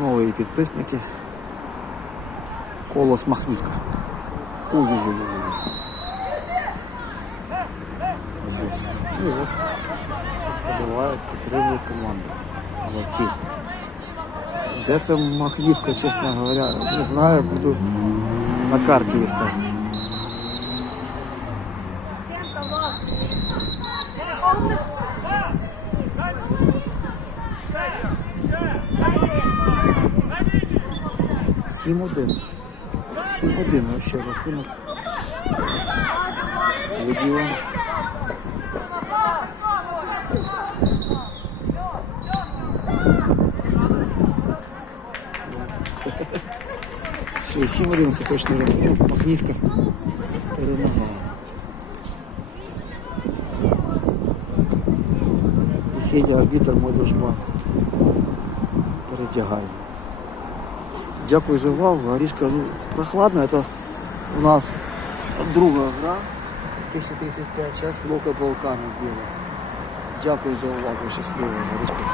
нові підписники. Колос Махнівка. Ой-ой-ой. Жорстко. І от подавають, підтримують команду. Молодці. Де це Махнівка, чесно говоря, не знаю, буду на карті искать. 7-1. 7-1 вообще рахунок. Легіон. Все, 7-1 це точно рахунок. Махнівка перемагала. Федя арбітр мой дружба перетягає. Дякую за увагу. Горішка ну, прохладно. Это у нас друга гра. 1035. час Лока Балкана біла. Дякую за увагу. Щасливо. Горішка.